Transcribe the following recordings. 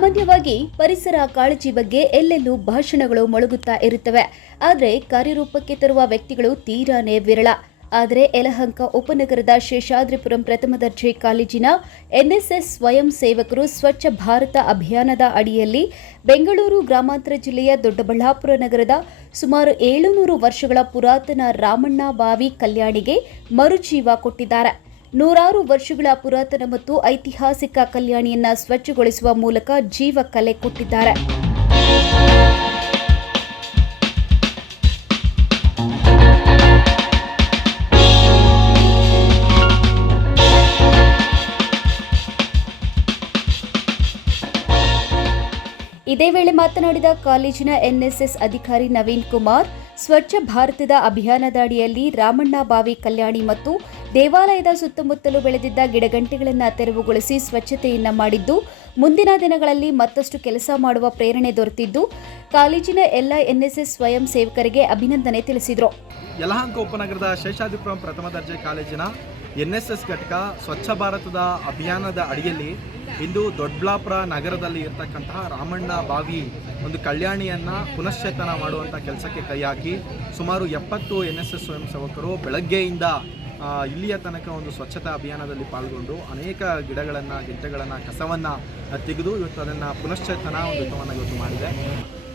ಸಾಮಾನ್ಯವಾಗಿ ಪರಿಸರ ಕಾಳಜಿ ಬಗ್ಗೆ ಎಲ್ಲೆಲ್ಲೂ ಭಾಷಣಗಳು ಮೊಳಗುತ್ತಾ ಇರುತ್ತವೆ. ಆದರೆ ಕಾರ್ಯರೂಪಕ್ಕೆ ತರುವ ವ್ಯಕ್ತಿಗಳು ತೀರಾನೇ ವಿರಳ. ಆದರೆ ಯಲಹಂಕ ಉಪನಗರದ ಶೇಷಾದ್ರಿಪುರಂ ಪ್ರಥಮ ದರ್ಜೆ ಕಾಲೇಜಿನ ಎನ್ಎಸ್ಎಸ್ ಸ್ವಯಂ ಸೇವಕರು ಸ್ವಚ್ಛ ಭಾರತ ಅಭಿಯಾನದ ಅಡಿಯಲ್ಲಿ ಬೆಂಗಳೂರು ಗ್ರಾಮಾಂತರ ಜಿಲ್ಲೆಯ ದೊಡ್ಡಬಳ್ಳಾಪುರ ನಗರದ ಸುಮಾರು 700 ವರ್ಷಗಳ ಪುರಾತನ ರಾಮಣ್ಣ ಬಾವಿ ಕಲ್ಯಾಣಿಗೆ ಮರುಜೀವ ಕೊಟ್ಟಿದ್ದಾರೆ. 100 ವರ್ಷಗಳ ಪುರಾತನ ಮತ್ತು ಐತಿಹಾಸಿಕ ಕಲ್ಯಾಣಿಯನ್ನ ಸ್ವಚ್ಛಗೊಳಿಸುವ ಮೂಲಕ ಜೀವ ಕಲೆ ಕೊಟ್ಟಿದ್ದಾರೆ. ಇದೇ ವೇಳೆ ಮಾತನಾಡಿದ ಕಾಲೇಜಿನ ಎನ್ಎಸ್ಎಸ್ ಅಧಿಕಾರಿ ನವೀನ್ ಕುಮಾರ್, ಸ್ವಚ್ಛ ಭಾರತದ ಅಭಿಯಾನದ ಅಡಿಯಲ್ಲಿ ರಾಮಣ್ಣ ಬಾವಿ ಕಲ್ಯಾಣಿ ಮತ್ತು ದೇವಾಲಯದ ಸುತ್ತಮುತ್ತಲೂ ಬೆಳೆದಿದ್ದ ಗಿಡಗಂಟೆಗಳನ್ನು ತೆರವುಗೊಳಿಸಿ ಸ್ವಚ್ಛತೆಯನ್ನ ಮಾಡಿದ್ದು, ಮುಂದಿನ ದಿನಗಳಲ್ಲಿ ಮತ್ತಷ್ಟು ಕೆಲಸ ಮಾಡುವ ಪ್ರೇರಣೆ ದೊರೆತಿದ್ದು, ಕಾಲೇಜಿನ ಎಲ್ಲ ಎನ್ಎಸ್ಎಸ್ ಸ್ವಯಂ ಸೇವಕರಿಗೆ ಅಭಿನಂದನೆ ತಿಳಿಸಿದರು. ಯಲಹಂಕ ಉಪನಗರದ ಶೇಷಾದ್ರಿಪುರಂ ಪ್ರಥಮ ದರ್ಜೆ ಕಾಲೇಜಿನ ಎನ್ಎಸ್ಎಸ್ ಘಟಕ ಸ್ವಚ್ಛ ಭಾರತದ ಅಭಿಯಾನದ ಅಡಿಯಲ್ಲಿ ಇಂದು ದೊಡ್ಡಬಳ್ಳಾಪುರ ನಗರದಲ್ಲಿ ಇರತಕ್ಕಂತಹ ರಾಮಣ್ಣ ಬಾವಿ ಒಂದು ಕಲ್ಯಾಣಿಯನ್ನು ಪುನಶ್ಚೇತನ ಮಾಡುವಂಥ ಕೆಲಸಕ್ಕೆ ಕೈ ಹಾಕಿ ಸುಮಾರು 70 ಎನ್ಎಸ್ಎಸ್ ಸ್ವಯಂ ಸೇವಕರು ಬೆಳಗ್ಗೆಯಿಂದ ಇಲ್ಲಿಯ ತನಕ ಒಂದು ಸ್ವಚ್ಛತಾ ಅಭಿಯಾನದಲ್ಲಿ ಪಾಲ್ಗೊಂಡು ಅನೇಕ ಗಿಡಗಳನ್ನು ಕಸವನ್ನು ತೆಗೆದು ಇವತ್ತು ಅದನ್ನು ಪುನಶ್ಚೇತನ ಒಂದು ಯುದ್ಧವನ್ನು ಇವತ್ತು ಮಾಡಿದೆ.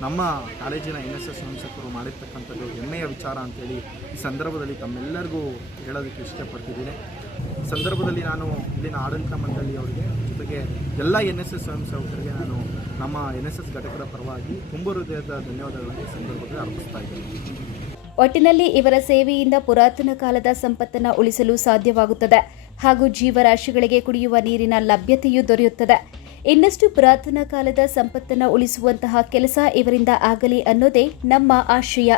ನಮ್ಮ ಕಾಲೇಜಿನ ಎನ್ಎಸ್ಎಸ್ ಸ್ವಯಂ ಸೇವಕರು ಮಾಡಿರ್ತಕ್ಕಂಥದ್ದು ಹೆಮ್ಮೆಯ ವಿಚಾರ ಅಂತೇಳಿ ಈ ಸಂದರ್ಭದಲ್ಲಿ ತಮ್ಮೆಲ್ಲರಿಗೂ ಹೇಳೋದಕ್ಕೆ ಇಷ್ಟಪಡ್ತಿದ್ದೀನಿ. ಈ ಸಂದರ್ಭದಲ್ಲಿ ನಾನು ಇಲ್ಲಿನ ಆಡಳಿತ ಮಂಡಳಿಯವರಿಗೆ ಜೊತೆಗೆ ಎಲ್ಲ ಎನ್ಎಸ್ಎಸ್ ಸ್ವಯಂ ಸೇವಕರಿಗೆ ನಾನು ನಮ್ಮ ಎನ್ಎಸ್ಎಸ್ ಘಟಕದ ಪರವಾಗಿ ತುಂಬ ಹೃದಯದ ಧನ್ಯವಾದಗಳನ್ನು ಈ ಸಂದರ್ಭದಲ್ಲಿ ಅರ್ಪಿಸ್ತಾ ಇದ್ದೀನಿ. ಒಟ್ಟಿನಲ್ಲಿ ಇವರ ಸೇವೆಯಿಂದ ಪುರಾತನ ಕಾಲದ ಸಂಪತ್ತನ್ನು ಉಳಿಸಲು ಸಾಧ್ಯವಾಗುತ್ತದೆ ಹಾಗೂ ಜೀವರಾಶಿಗಳಿಗೆ ಕುಡಿಯುವ ನೀರಿನ ಲಭ್ಯತೆಯೂ ದೊರೆಯುತ್ತದೆ. ಇನ್ನಷ್ಟು ಪುರಾತನ ಕಾಲದ ಸಂಪತ್ತನ್ನು ಉಳಿಸುವಂತಹ ಕೆಲಸ ಇವರಿಂದ ಆಗಲಿ ಅನ್ನೋದೇ ನಮ್ಮ ಆಶಯ.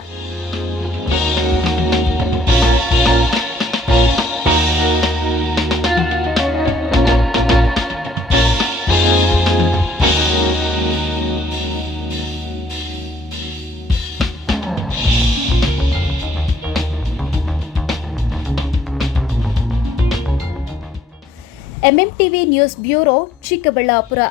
MMTV news bureau, Chikkaballapur.